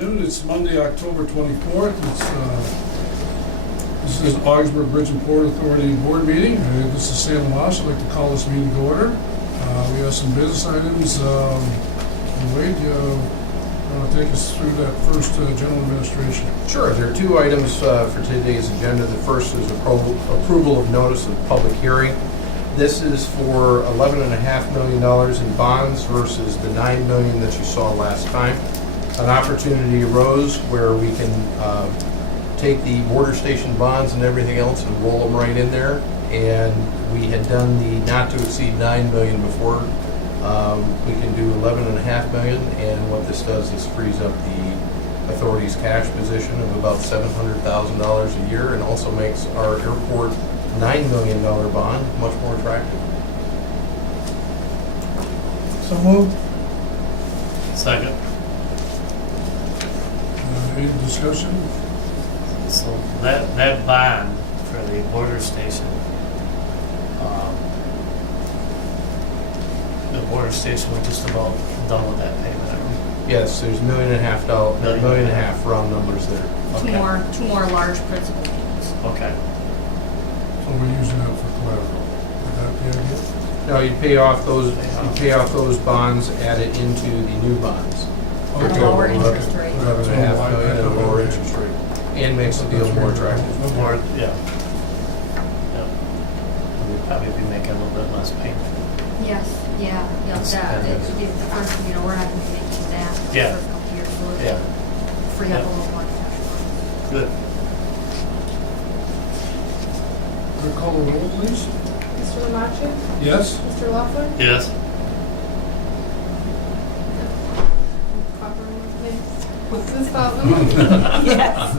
afternoon. It's Monday, October 24th. This is Ogdensburg Bridge and Port Authority Board meeting. This is Sam Losh. I'd like to call this meeting to order. We have some business items. Wade, you want to take us through that first general administration? Sure. There are two items for today's agenda. The first is approval of notice of public hearing. This is for $11.5 million in bonds versus the $9 million that you saw last time. An opportunity arose where we can take the border station bonds and everything else and roll them right in there. And we had done the not to exceed $9 million before. We can do $11.5 million, and what this does is frees up the authority's cash position of about $700,000 a year, and also makes our airport $9 million bond much more attractive. So moved. Second. Any discussion? So that bond for the border station, the border station, we're just about done with that payment. Yes, there's $1.5 million round numbers there. Okay. Two more large principal payments. Okay. So we're using that for collateral. Would that be the idea? No, you pay off those bonds, add it into the new bonds. At a lower interest rate. $11.5 million at a lower interest rate, and makes the deal more attractive. More, yeah. We'd probably be making a little bit less payment. Yes, yeah, That's that, kind of- the first, we're not gonna be making that for the Yeah. first couple of years, so Yeah. it'll free up a Yeah. little more cash flow. Good. Could we call the roll, please? Mr. Lamache? Yes? Mr. Loughlin? Yes. Mrs. Bowden? Yes.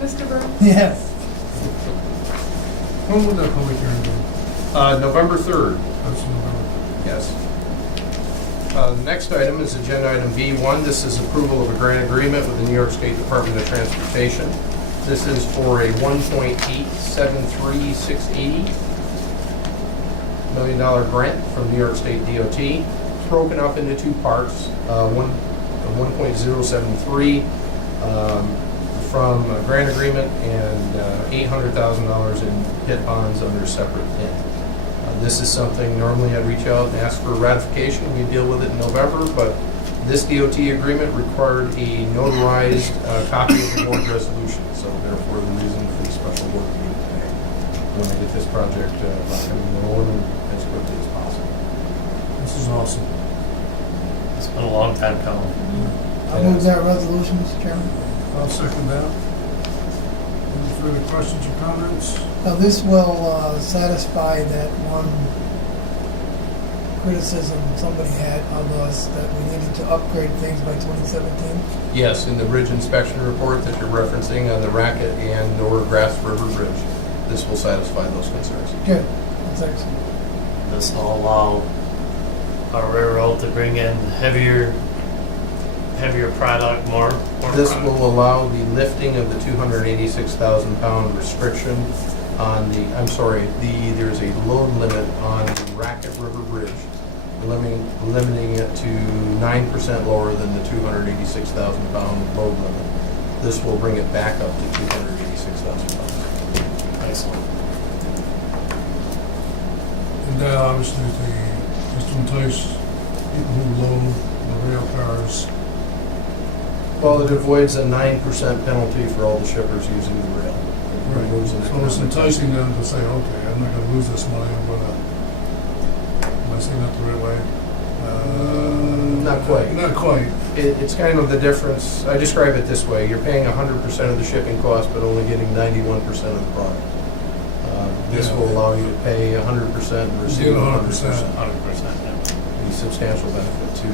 Mr. Burns? Yes. When would that public hearing be? November 3rd. That's November. Yes. The next item is agenda item B1. This is approval of a grant agreement with the New York State Department of Transportation. This is for a $1.873680 million grant from New York State DOT. It's broken up into two parts. 1.073 from a grant agreement and $800,000 in hit bonds under a separate pin. This is something normally I'd reach out and ask for ratification. We deal with it in November, but this DOT agreement required a notarized copy of the board resolution, so therefore the reason for the special board meeting today. We want to get this project rolling as quickly as possible. This is awesome. It's been a long time coming. I move that resolution, Mr. Chairman. I'll second that. Any further questions or comments? Now, this will satisfy that one criticism somebody had of us that we needed to upgrade things by 2017. Yes, in the bridge inspection report that you're referencing on the Racket and or Grass River Bridge, this will satisfy those concerns. Good. That's excellent. This will allow our railroad to bring in heavier product, more This product. will allow the lifting of the 286,000 pound restriction on there's a load limit on the Racket River Bridge, limiting it to 9% lower than the 286,000 pound load limit. This will bring it back up to 286,000 pounds. Excellent. And that obviously is to entice people who load the rail cars. Well, it avoids a 9% penalty for all the shippers using the rail. It removes an So it's economic enticing them to say, okay, I'm not gonna lose this money, am I saying that the right way? Not quite. Not quite. It's kind of the difference. I describe it this way. You're paying 100% of the shipping cost, but only getting 91% of the product. This will allow you to pay 100% and receive 100%. 100%. Yeah. A substantial benefit to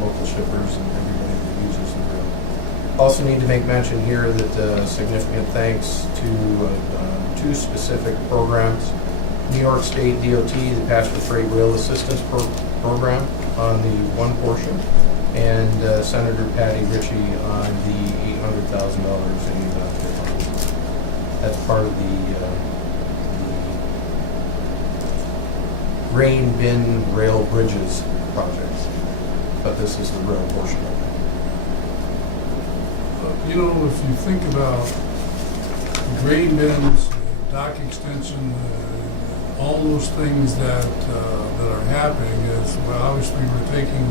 local shippers and everybody that uses the rail. Also need to make mention here that significant thanks to two specific programs. New York State DOT, the Passenger Freight Rail Assistance Program on the one portion, and Senator Patty Ritchie on the $800,000 in benefit funds. That's part of the grain bin rail bridges project, but this is the rail portion of it. you know, if you think about grain bins, dock extension, all those things that are happening is, well, obviously we're taking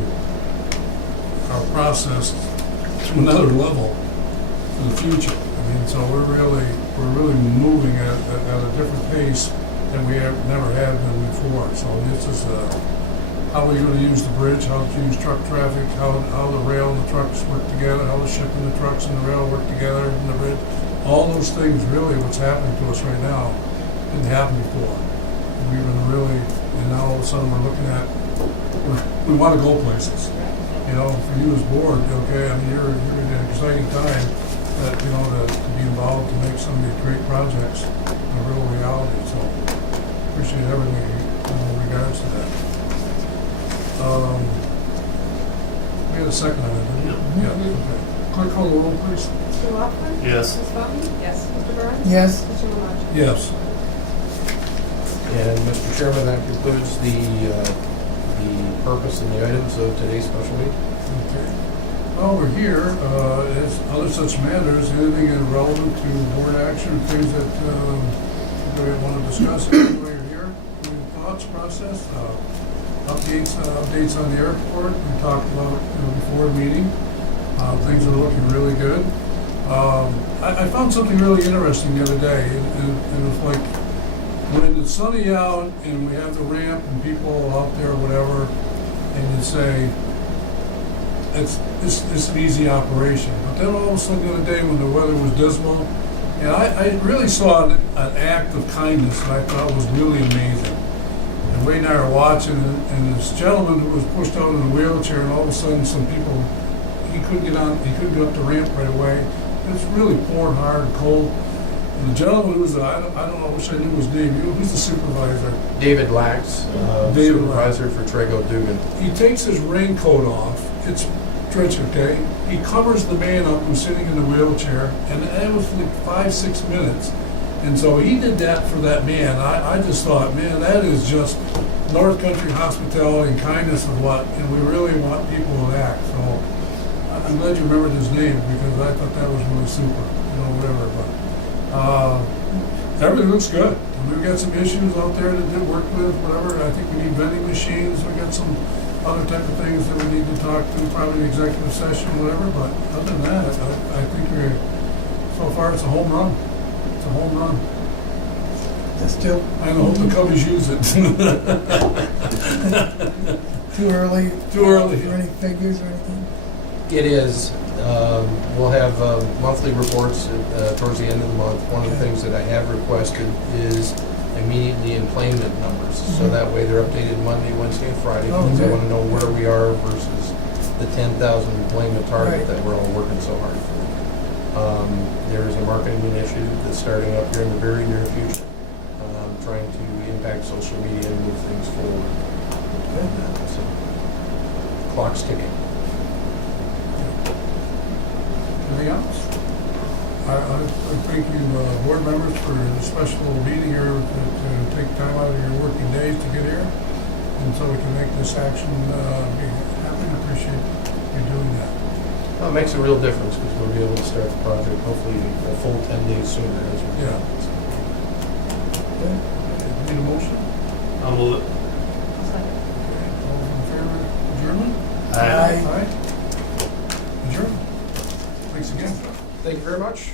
our process to another level for the future. I mean, so we're really moving at a different pace than we have never had been before. So this is how we're going to use the bridge, how to use truck traffic, how the rail and the trucks work together, how the shipping, the trucks and the rail work together, and the bridge. All those things, really, what's happening to us right now, didn't happen before. We've been really, and now all of a sudden we're looking at, we want to go places. You know, for you as board, okay, I mean, you're in an exciting time that, you know, to be involved to make some of these great projects a real reality. So appreciate everything in regards to that. We had a second on it, didn't we? Yeah, okay. Clerk call the roll, please. Mr. Laughlin? Yes. Ms. Buntine? Yes. Mr. Burns? Yes. Mr. Lamache? Yes. And Mr. Chairman, that concludes the purpose and the items of today's special meeting. Okay. While we're here, as other such matters, anything relevant to board action, things that we want to discuss while you're here? Any thoughts, process, updates on the airport? We talked about before the meeting. Things are looking really good. I found something really interesting the other day. It was like when it's sunny out and we have the ramp and people out there or whatever, and you say, it's an easy operation. But then all of a sudden the other day when the weather was dismal, and I really saw an act of kindness that I thought was really amazing. And Wade and I were watching, and this gentleman who was pushed out in a wheelchair, and all of a sudden some people, he couldn't get up the ramp right away. It was really pouring hard and cold. And the gentleman who was, I don't know, I wish I knew his name. Who's the supervisor? David Lax, David supervisor for Trago Dugan. He takes his raincoat off. It's drenched, okay? He covers the man up who's sitting in the wheelchair, and it was like 5-6 minutes. And so he did that for that man. I just thought, man, that is just North Country hospitality and kindness of what, and we really want people to act. So I'm glad you remembered his name because I thought that was really super, whatever. But everything looks good. We've got some issues out there to do work with, whatever. I think we need vending machines. We got some other type of things that we need to talk to, probably an executive session, whatever. But other than that, I think so far it's a home run. It's a home run. That's still I hope the Cubbies use it. too early. Too early. For any figures or anything? It is. We'll have monthly reports towards the end of the month. One of the things that I have requested is immediately employment numbers. So Mhm. that way they're updated Monday, Wednesday, and Friday. Oh, Because I good. want to know where we are versus the 10,000 employment target Right. that we're all working so hard for. There is a marketing initiative that's starting up here in the very near future, trying to impact social media and move things forward. So, clock's ticking. Anything else? I thank you, board members, for the special meeting here to take time out of your working days to get here. And so we can make this action be happen. I appreciate you doing that. Well, it makes a real difference because we'll be able to start the project hopefully a full 10 days sooner as we Yeah. can. Need a motion? I'll move it. Second. All in favor of adjournment? Aye. Aye. Adjourned. Thanks again. Thank you very much.